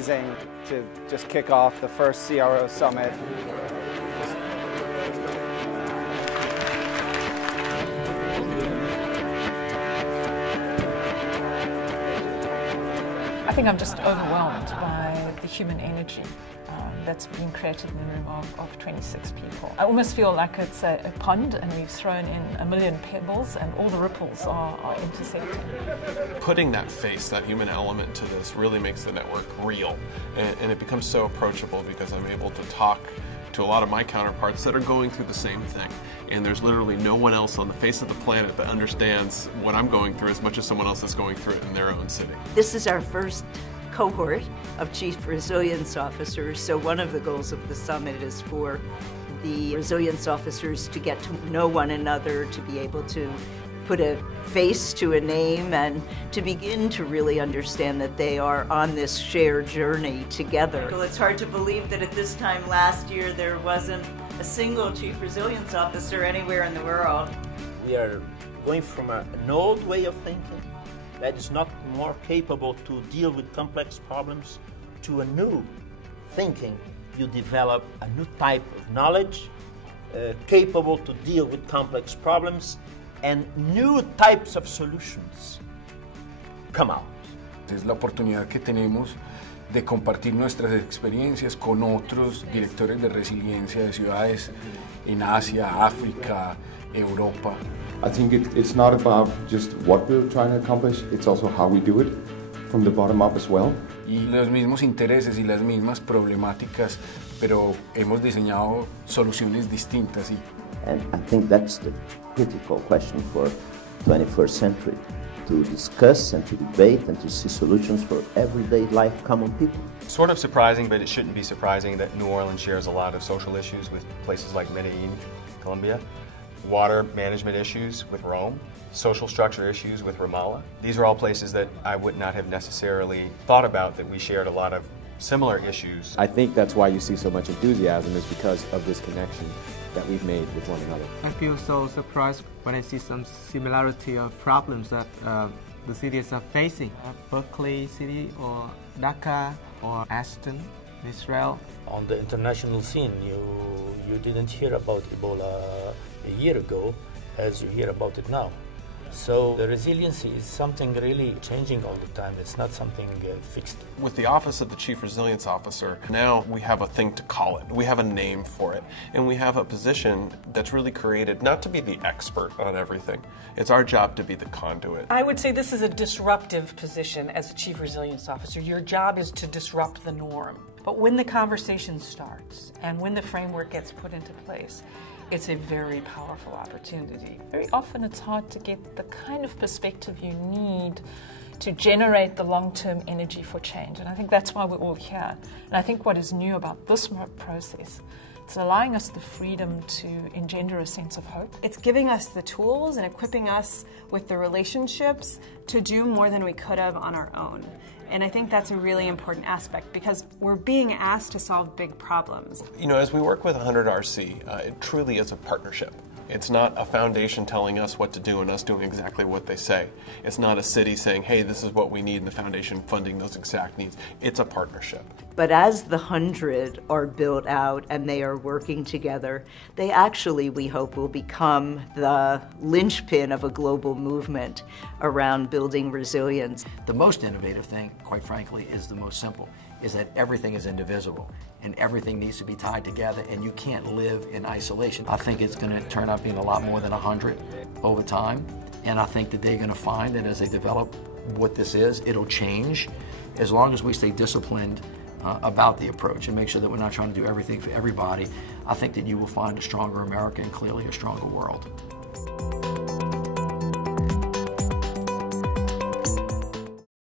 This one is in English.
amazing to just kick off the first CRO Summit. I think I'm just overwhelmed by the human energy that's being created in the room of 26 people. I almost feel like it's a pond and we've thrown in a million pebbles and all the ripples are intersecting. Putting that face, that human element to this really makes the network real, and it becomes so approachable because I'm able to talk to a lot of my counterparts that are going through the same thing. And there's literally no one else on the face of the planet that understands what I'm going through as much as someone else is going through it in their own city. This is our first cohort of Chief Resilience Officers, so one of the goals of the summit is for the resilience officers to get to know one another, to be able to put a face to a name, and to begin to really understand that they are on this shared journey together. Well, it's hard to believe that at this time last year there wasn't a single Chief Resilience Officer anywhere in the world. We are going from an old way of thinking that is not more capable to deal with complex problems to a new thinking. You develop a new type of knowledge capable to deal with complex problems, and new types of solutions come out. Es la oportunidad que tenemos de compartir nuestras experiencias con otros directores de resiliencia de ciudades en Asia, África, Europa. I think it's not about just what we're trying to accomplish, it's also how we do it, from the bottom up as well. Y los mismos intereses y las mismas problemáticas, pero hemos diseñado soluciones distintas. And I think that's the critical question for 21st century, to discuss and to debate and to see solutions for everyday life common people. Sort of surprising, but it shouldn't be surprising that New Orleans shares a lot of social issues with places like Medellin, Colombia, water management issues with Rome, social structure issues with Ramallah. These are all places that I would not have necessarily thought about that we shared a lot of similar issues. I think that's why you see so much enthusiasm, is because of this connection that we've made with one another. I feel so surprised when I see some similarity of problems that the cities are facing. Berkeley City or Dhaka or Aston, Israel. On the international scene, you didn't hear about Ebola a year ago as you hear about it now. So the resiliency is something really changing all the time. It's not something fixed. With the Office of the Chief Resilience Officer, now we have a thing to call it. We have a name for it. And we have a position that's really created not to be the expert on everything. It's our job to be the conduit. I would say this is a disruptive position as a Chief Resilience Officer. Your job is to disrupt the norm. But when the conversation starts and when the framework gets put into place, it's a very powerful opportunity. Very often it's hard to get the kind of perspective you need to generate the long-term energy for change. And I think that's why we're all here. And I think what is new about this process, it's allowing us the freedom to engender a sense of hope. It's giving us the tools and equipping us with the relationships to do more than we could have on our own. And I think that's a really important aspect because we're being asked to solve big problems. You know, as we work with 100RC, it truly is a partnership. It's not a foundation telling us what to do and us doing exactly what they say. It's not a city saying, hey, this is what we need, and the foundation funding those exact needs. It's a partnership. But as the 100 are built out and they are working together, they actually, we hope, will become the linchpin of a global movement around building resilience. The most innovative thing, quite frankly, is the most simple, is that everything is indivisible and everything needs to be tied together, and you can't live in isolation. I think it's going to turn out being a lot more than 100 over time, and I think that they're going to find that as they develop what this is, it'll change as long as we stay disciplined about the approach and make sure that we're not trying to do everything for everybody. I think that you will find a stronger America and clearly a stronger world.